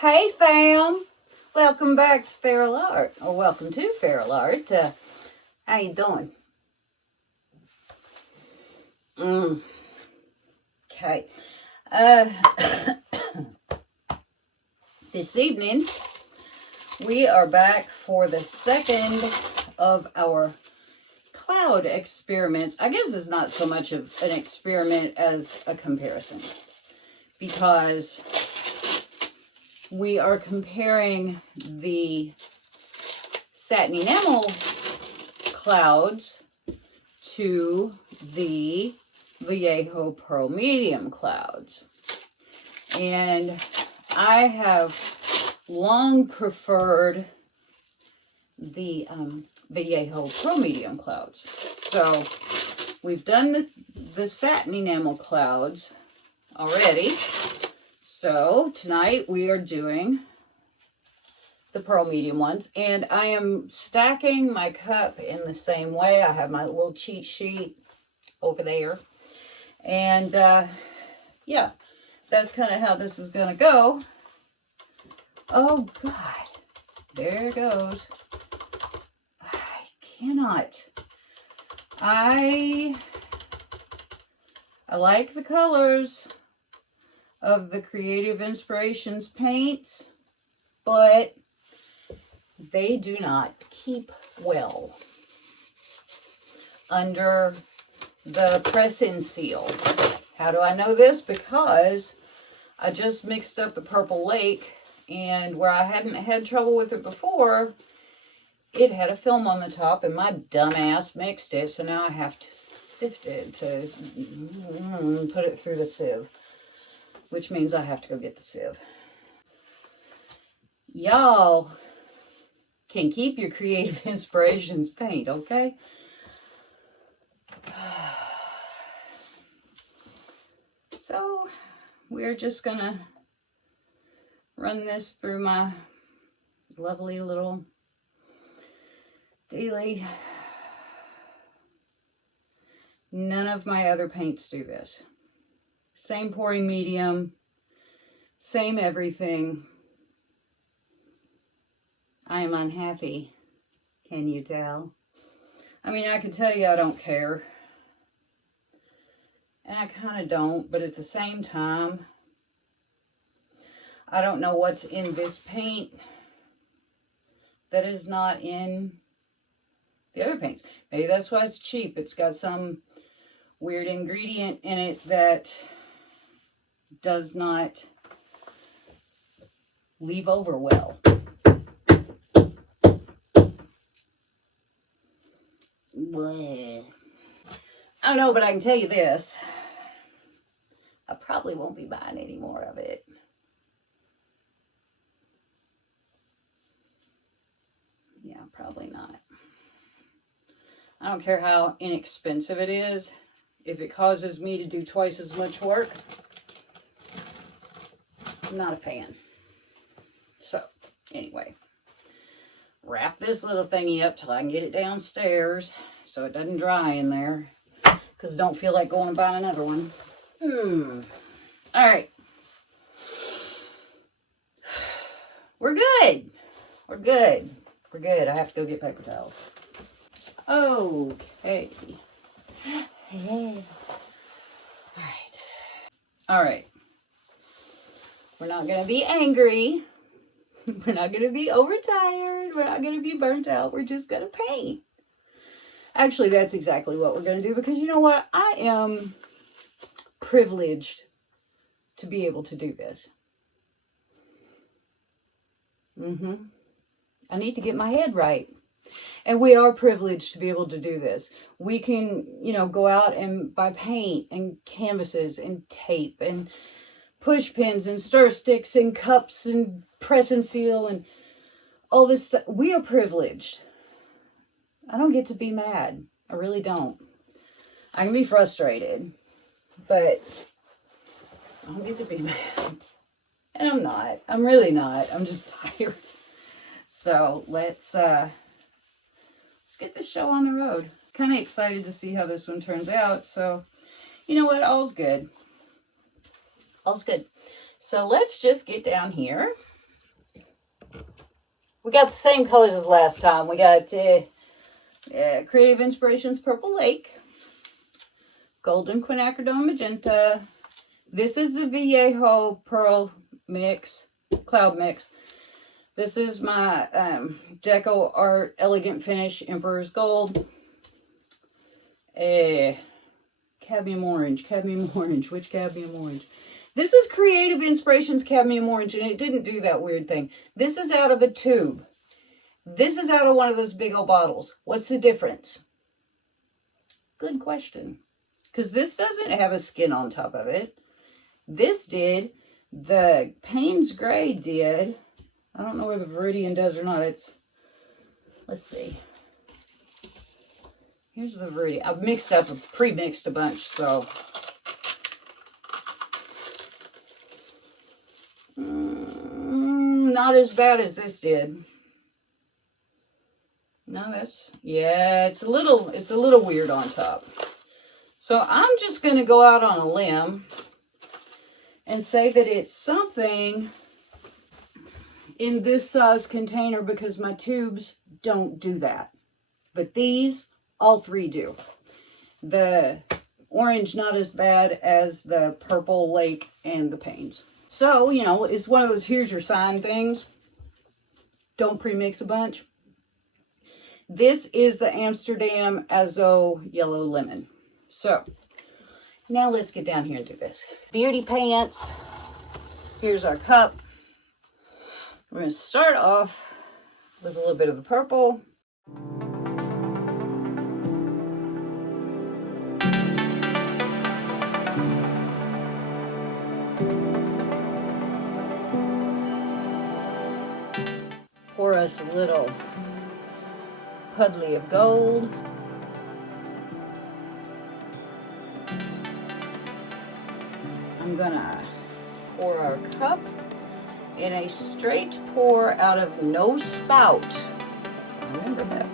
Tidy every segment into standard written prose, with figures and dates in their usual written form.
Hey fam, welcome back to feralart, or welcome to feralart. How you doing? Okay. This evening we are back for the second of our cloud experiments. I guess it's not so much of an experiment as a comparison, because we are comparing the Satin Enamel Clouds to the Vallejo Pearl Medium Clouds. And I have long preferred the Vallejo Pearl Medium Clouds. So we've done the Satin Enamel Clouds already. So tonight we are doing the Pearl Medium ones, and I am stacking my cup in the same way. I have my little cheat sheet over there, and yeah, that's kind of how this is gonna go. Oh God, there it goes. I cannot. I like the colors of the Creative Inspirations paints, but they do not keep well under the press-in seal. How do I know this? Because I just mixed up the Purple Lake, and where I hadn't had trouble with it before, it had a film on the top, and my dumbass mixed it, so now I have to sift it to put it through the sieve, which means I have to go get the sieve. Y'all can keep your Creative Inspirations paint, okay? So we're just gonna run this through my lovely little daily. None of my other paints do this. Same pouring medium, same everything. I am unhappy. Can you tell? I mean, I can tell you I don't care. And I kind of don't, but at the same time, I don't know what's in this paint that is not in the other paints. Maybe that's why it's cheap. It's got some weird ingredient in it that does not leave over well. Bleh. I don't know, but I can tell you this. I probably won't be buying any more of it. Yeah, probably not. I don't care how inexpensive it is. If it causes me to do twice as much work, I'm not a fan. So, anyway. Wrap this little thingy up till I can get it downstairs so it doesn't dry in there, because I don't feel like going and buying another one. Alright. We're good. We're good. We're good. I have to go get paper towels. Okay. Alright. Alright. We're not going to be angry. We're not going to be overtired. We're not going to be burnt out. We're just going to paint. Actually, that's exactly what we're going to do, because you know what? I am privileged to be able to do this. I need to get my head right. And we are privileged to be able to do this. We can, go out and buy paint and canvases and tape and push pins and stir sticks and cups and press and seal and all this stuff. We are privileged. I don't get to be mad. I really don't. I can be frustrated, but I don't get to be mad. And I'm not. I'm really not. I'm just tired. So let's get this show on the road. Kind of excited to see how this one turns out. So, you know what? All's good. All's good. So let's just get down here We got the same colors as last time. We got Creative Inspirations Purple Lake, Golden Quinacridone Magenta. This is the Vallejo Pearl mix, Cloud mix. This is my Deco Art Elegant Finish Emperor's Gold. Cadmium Orange. Which Cadmium Orange? This is Creative Inspirations Cadmium Orange, and it didn't do that weird thing. This is out of a tube. This is out of one of those big old bottles. What's the difference? Good question. Because this doesn't have a skin on top of it. This did. The Payne's Gray did. I don't know where the Viridian does or not. Let's see. Here's the Viridian. I've pre-mixed a bunch, so. Not as bad as this did. No, it's a little weird on top. So I'm just going to go out on a limb and say that it's something in this size container, because my tubes don't do that. But these, all three do. The orange, not as bad as the Purple Lake and the Payne's. So, you know, it's one of those here's your sign things. Don't pre-mix a bunch. This is the Amsterdam Azo Yellow Lemon. So, now let's get down here and do this. Beauty pants. Here's our cup. We're going to start off with a little bit of the purple. Pour us a little puddly of gold. I'm gonna pour our cup in a straight pour out of no spout. Remember that.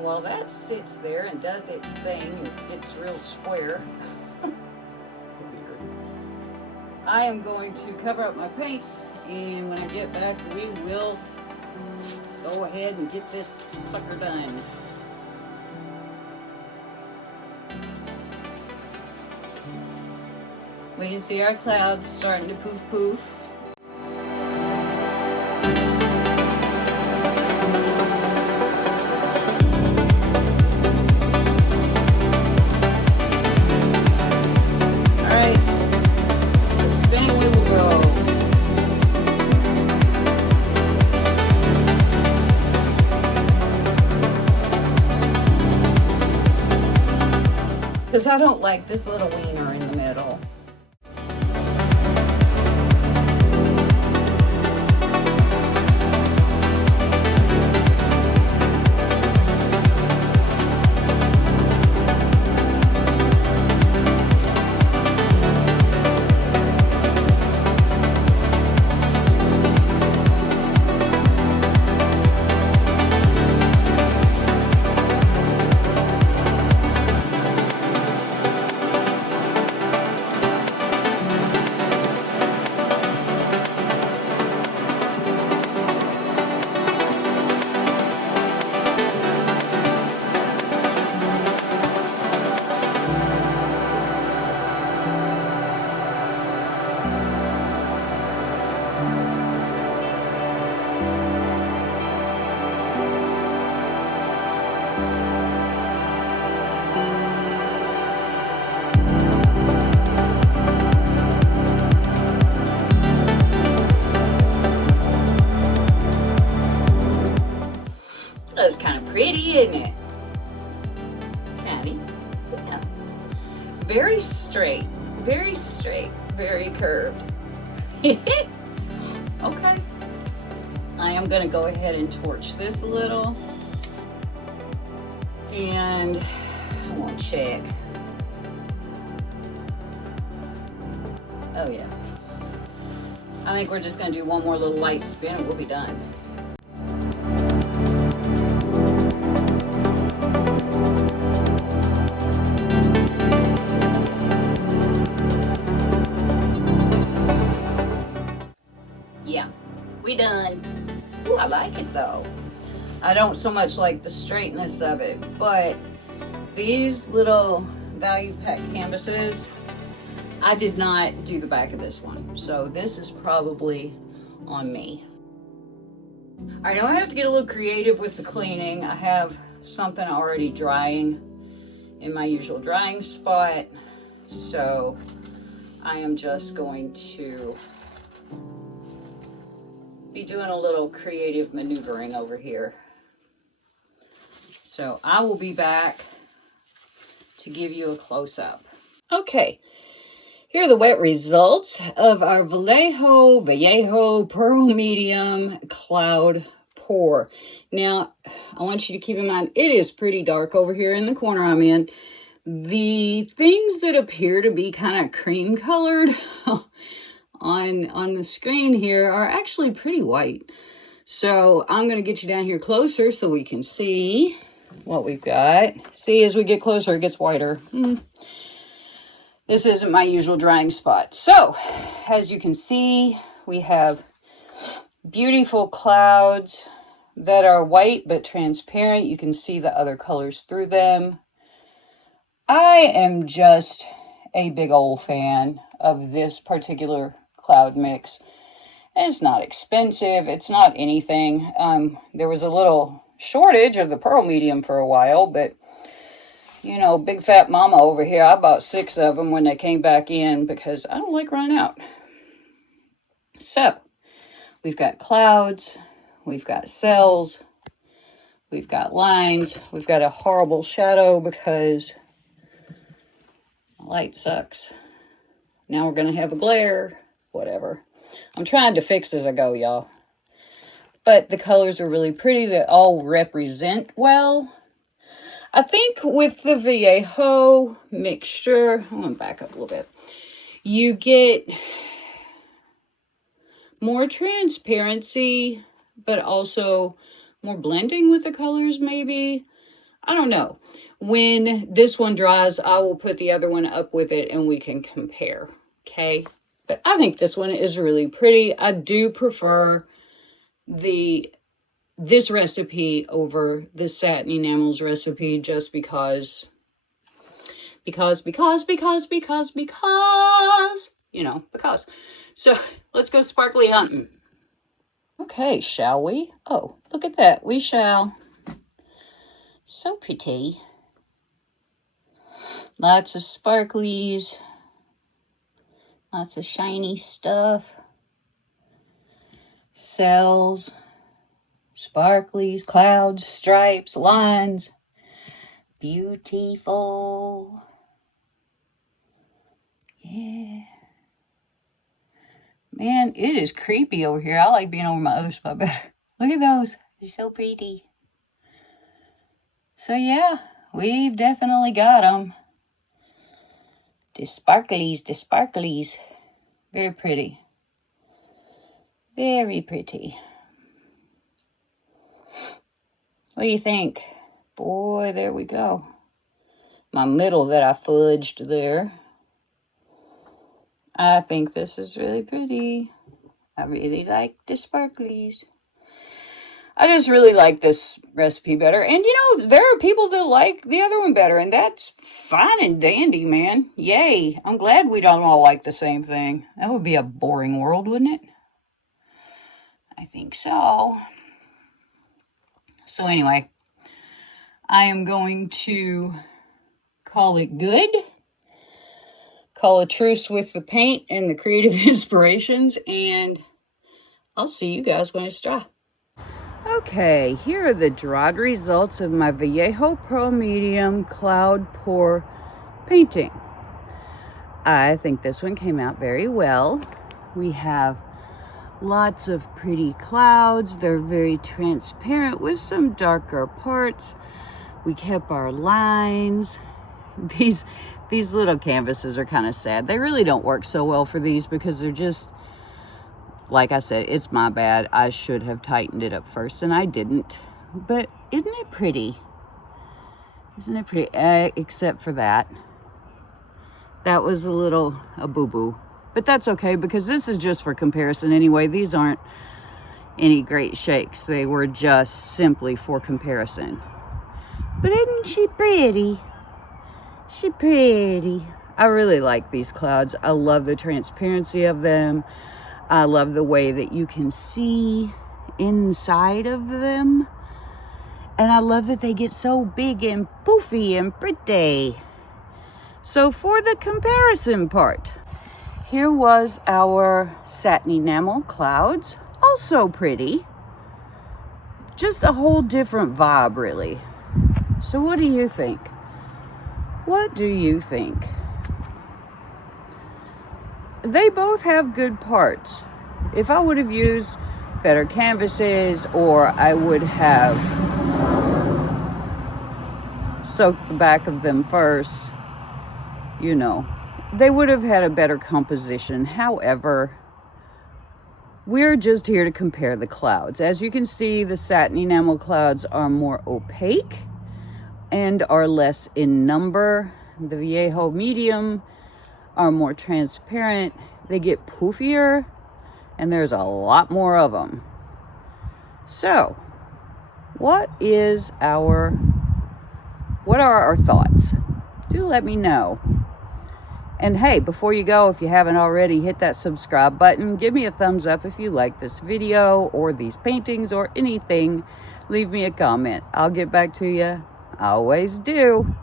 While that sits there and does its thing and gets real square, I am going to cover up my paints, and when I get back we will go ahead and get this sucker done. We can see our clouds starting to poof poof. Because I don't like this little wiener in the middle. very straight, very curved. Okay. I am going to go ahead and torch this a little. And I won't check. Oh yeah. I think we're just going to do one more little light spin and we'll be done. Yeah, we done. Ooh, I like it though. I don't so much like the straightness of it, but these little value pack canvases, I did not do the back of this one, so this is probably on me. All right, now I have to get a little creative with the cleaning. I have something already drying in my usual drying spot, so I am just going to be doing a little creative maneuvering over here. So I will be back to give you a close-up. Okay, here are the wet results of our Vallejo Pearl Medium Cloud Pour. Now, I want you to keep in mind, it is pretty dark over here in the corner I'm in. The things that appear to be kind of cream colored on the screen here are actually pretty white. So I'm going to get you down here closer so we can see what we've got. See, as we get closer, it gets whiter. This isn't my usual drying spot. So, as you can see, we have beautiful clouds that are white but transparent. You can see the other colors through them. I am just a big old fan of this particular cloud mix. It's not expensive. It's not anything. There was a little shortage of the Pearl Medium for a while, but you know, big fat mama over here, I bought 6 of them when they came back in because I don't like running out. So, we've got clouds, we've got cells, we've got lines, we've got a horrible shadow because the light sucks. Now we're going to have a glare, whatever. I'm trying to fix as I go, y'all. But the colors are really pretty. They all represent well. I think with the Vallejo mixture, I'm going to back up a little bit. You get more transparency, but also more blending with the colors maybe. I don't know. When this one dries, I will put the other one up with it and we can compare. Okay? But I think this one is really pretty. I do prefer this recipe over the Satin Enamels recipe just because, you know, because. So, let's go sparkly hunting. Okay, shall we? Oh, look at that. We shall. So pretty. Lots of sparklies. Lots of shiny stuff. Cells. Sparklies, clouds, stripes, lines. Beautiful. Yeah. Man, it is creepy over here. I like being over my other spot better. Look at those. They're so pretty. So yeah, we've definitely got them. The sparklies. Very pretty. Very pretty. What do you think? Boy, there we go. My middle that I fudged there. I think this is really pretty. I really like the sparklies. I just really like this recipe better. And you know, there are people that like the other one better, and that's fine and dandy, man. Yay. I'm glad we don't all like the same thing. That would be a boring world, wouldn't it? I think so. So anyway, I am going to call it good. Call a truce with the paint and the creative inspirations, and I'll see you guys when it's dry. Okay, here are the dried results of my Vallejo Pearl Medium Cloud Pour painting. I think this one came out very well. We have lots of pretty clouds. They're very transparent with some darker parts. We kept our lines. These little canvases are kind of sad. They really don't work so well for these because they're just, like I said, it's my bad. I should have tightened it up first and I didn't. But isn't it pretty? Isn't it pretty? Except for that. That was a boo-boo. But that's okay because this is just for comparison anyway. These aren't any great shakes. They were just simply for comparison. But isn't she pretty? She pretty. I really like these clouds. I love the transparency of them. I love the way that you can see inside of them. And I love that they get so big and poofy and pretty. So for the comparison part, here was our Satin Enamel Clouds. Also pretty. Just a whole different vibe, really. So what do you think? What do you think? They both have good parts. If I would have used better canvases, or I would have soaked the back of them first, you know, they would have had a better composition. However, we're just here to compare the clouds. As you can see, the Satin Enamel Clouds are more opaque and are less in number. The Vallejo Medium are more transparent. They get poofier, and there's a lot more of them. So, what are our thoughts? Do let me know. And hey, before you go, if you haven't already, hit that subscribe button. Give me a thumbs up if you like this video or these paintings or anything. Leave me a comment. I'll get back to you. I always do.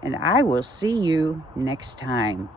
And I will see you next time.